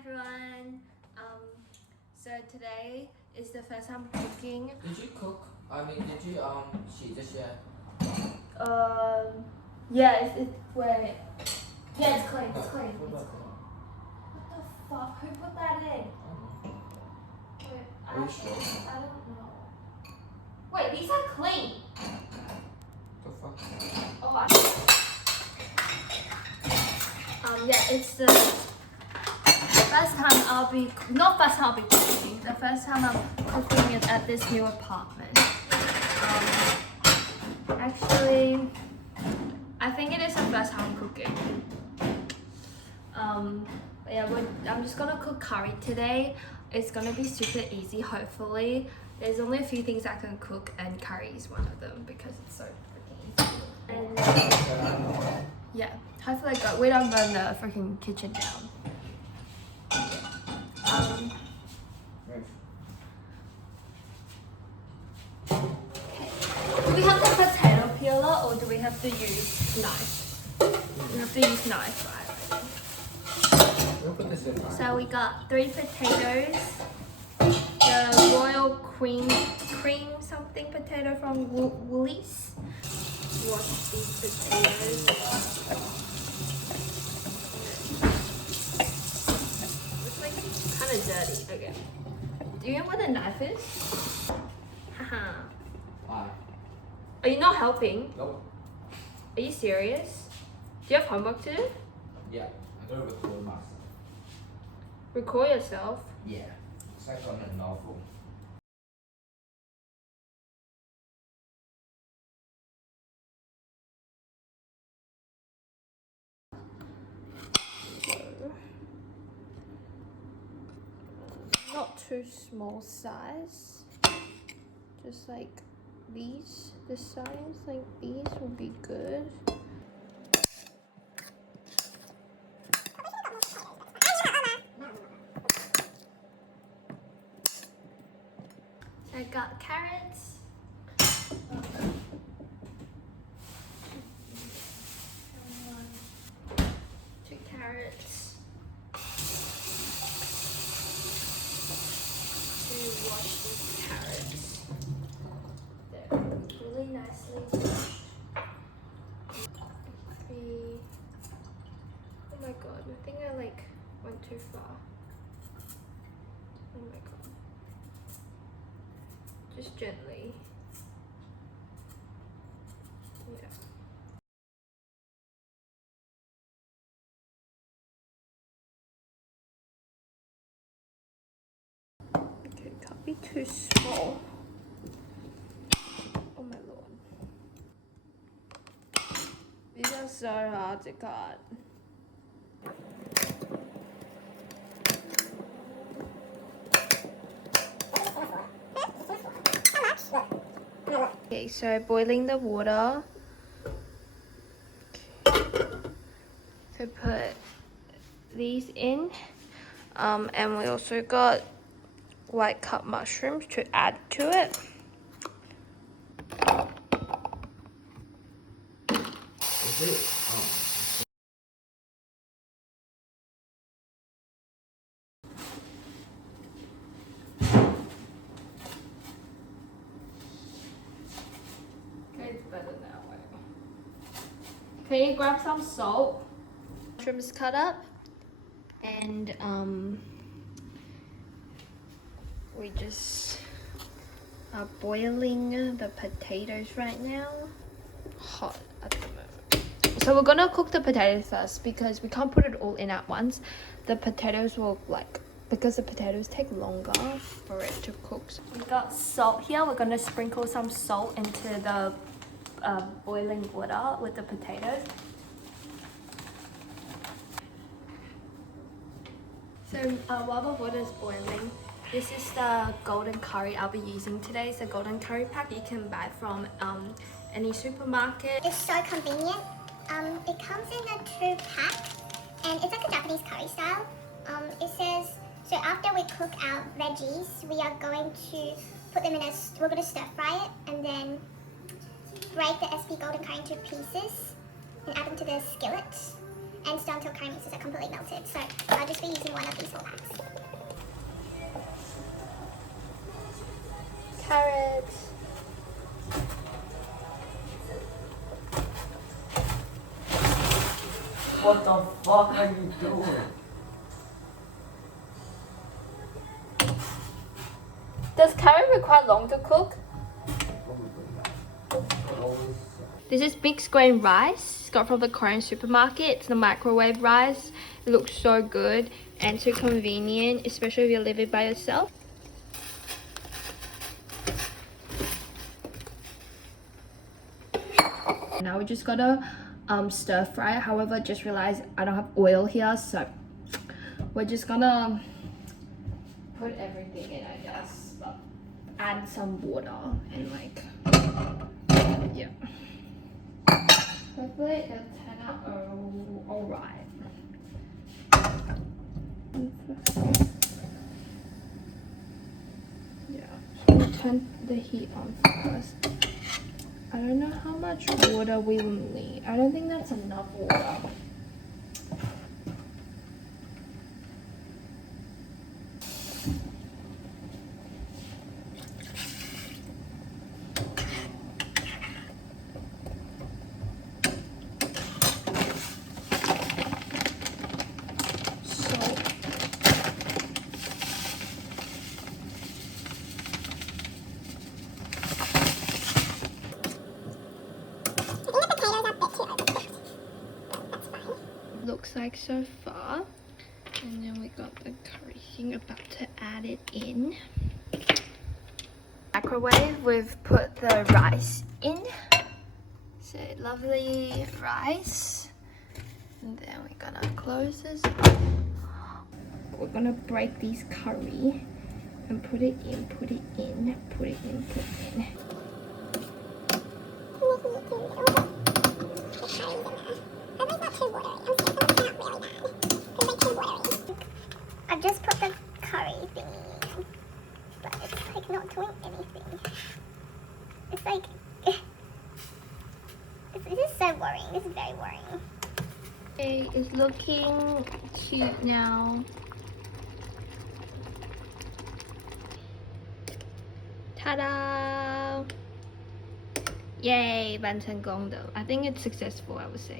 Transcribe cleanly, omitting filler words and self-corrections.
everyone. So today is the first time cooking. Did you cook? I mean, did you Yeah, it's wait. Yeah, it's clean. It's clean. What about What the fuck? Who put that in? Wait, Are you sure? I don't know. Wait, these are clean. the fuck? Oh, yeah, it's the first time I'll be cooking. The first time I'm cooking it at this new apartment. Actually, I think it is the first time cooking. But yeah, I'm just gonna cook curry today. It's gonna be super easy, hopefully. There's only a few things I can cook, and curry is one of them because it's so freaking easy. And yeah, hopefully we don't burn the freaking kitchen down. Do we have the potato peeler or do we have to use knife? We have to use knife, right? So we got 3 potatoes. The royal cream something potato from Woolies. Wash these potatoes. It's like kind of dirty. Okay. Do you know what a knife is? Haha. Why? Are you not helping? Nope. Are you serious? Do you have homework to do? Yeah, I gotta record myself. Record yourself? Yeah, it's like on a novel. Not too small size. Just like these. This size, like these would be good. So I got carrots. 2 carrots. Wash these carrots. They're really nicely washed. Oh my god, I think I like went too far. Oh my god. Just gently. Yeah. Okay, can't be too small. Oh my lord. These are so hard to cut. Okay, so boiling the water. So put these in. And we also got white cut mushrooms to add to it. Is it? Okay, it's better that way. Can you grab some salt? Mushrooms cut up. And we just are boiling the potatoes right now. Hot at the moment. So we're gonna cook the potatoes first because we can't put it all in at once. The potatoes will because the potatoes take longer for it to cook. We got salt here. We're gonna sprinkle some salt into the boiling water with the potatoes. So while the water is boiling, this is the golden curry I'll be using today. It's a golden curry pack you can buy from any supermarket. It's so convenient. It comes in a 2-pack and it's like a Japanese curry style. It says, so after we cook our veggies, we are going to put them in we're going to stir fry it and then break the SP golden curry into pieces and add them to the skillet. and stir until curry mixes are completely melted. So I'll just be using one of these whole packs. Carrots. What the fuck are you doing? Does carrot require long to cook? This is mixed grain rice. Got from the Korean supermarket. It's the microwave rice. It looks so good and so convenient, especially if you're living by yourself. Now we just gotta stir fry it. However, I just realized I don't have oil here, so we're just gonna put everything in, I guess. But add some water and like, yeah. Hopefully it'll turn out alright. Yeah, so we'll turn the heat on first. I don't know how much water we will need. I don't think that's enough water. Looks like so far, and then we got the curry thing, about to add it in. Microwave, we've put the rice in, so lovely rice, and then we're gonna close this up. We're gonna break these curry and put it in, put it in, put it in, put it in. I've just put the curry thingy in, but it's like not doing anything. It's like, this is so worrying. This is very worrying. Okay, it's looking cute now. Ta-da! Yay, 完成功的. I think it's successful, I would say.